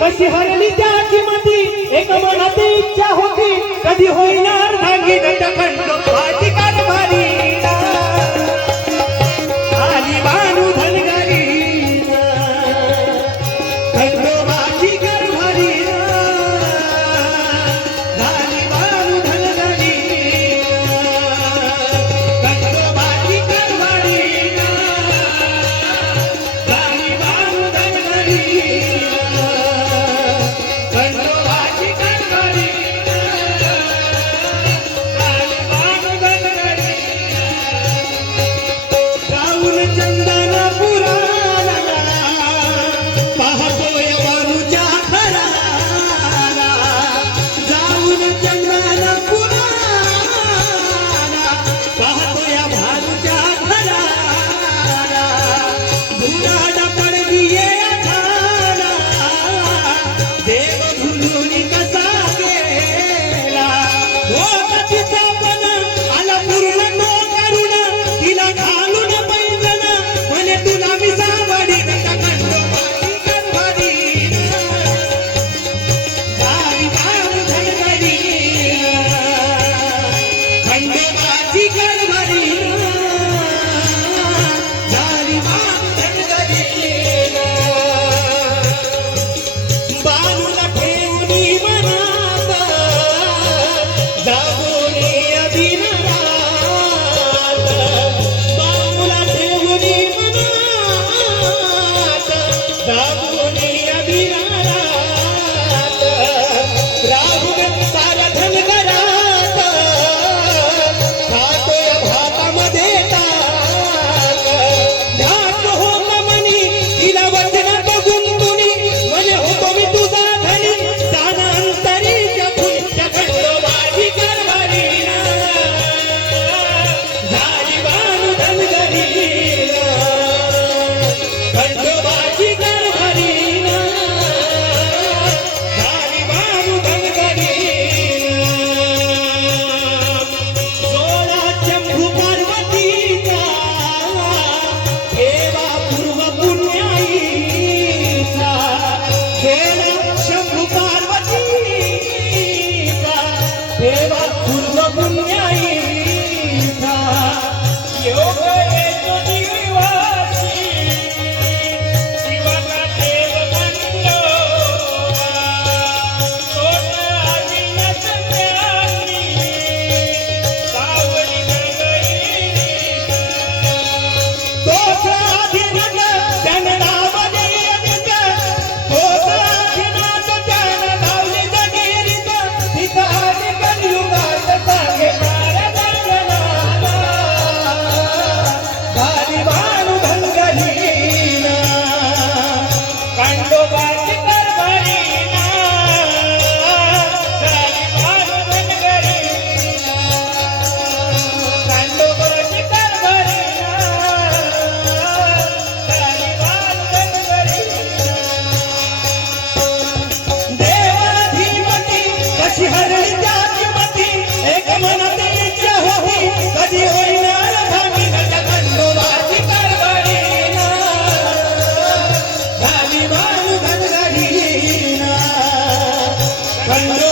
कशी हरली त्याची मती एक मनाची इच्छा होती कधी होईनार धागी नटखंडोबाची कारभारी आली बानू धनगरी खंडोबाची कारभारी झाली बानू धनगरी खंडोबाची कारभारी झाली बानू धनगरी खंडोबाची कारभारी झाली बानू धनगरी गाऊन चंदन पुराला पाहतोय बानूच्या घराला जाऊन चंदन पुराला पाहतोय बानूच्या घराला धुराडा पडलीये झाला देव भुलून कसा गेला हो तिचा पण आला पूर्ण तो करुण तिला घालून पैंजण म्हणे तुला मी सावडी खंडोबाची कारभारी झाली बानू धनगरी खंडोबाची कारभारी झाली बानू धनगरी बानूला ठेवली मनात जागोनी अभिनरात बानूला ठेवली मनात जागोनी अभिनरात राहून साऱ्या धनगरात खातोय भातामध्ये टाक ध्यास होत मनी तिला वचन बघून तुनी म्हणे होतो मी तुझा धनी स्थानांतरीच्या पुढच्या खंडोबाची कारभारी झाली बानू धनगरी खंडोबाची कारभारी झाली बानू धनगरी सोळा शंभू पार्वतीचा ठेवा पूर्व पुण्याईचा सोळा शंभू पार्वतीचा ठेवा पूर्व पुण्याईचा योग येतो निवासी शिवाचा देव खंडोबा सोना अविनाश ज्ञानी सावली धनगरी तोच आदिनाथ त्यानं नाव देवीच तोच आदिनाथ त्यानं लावली जगेरीच तिथं आली कलियुगात सांगे महाराजांना झाली बानू धनगरी खंडोबाची कारभारी झाली बानू धनगरी खंडोबाची कारभारी झाली बानू धनगरी देवाधीपती कशी हरली त्याची मती एक मनात इच्छा होती कधी होईनार धागी खंडोबाची कारभारी झाली बानू धनगरी खंडोबाची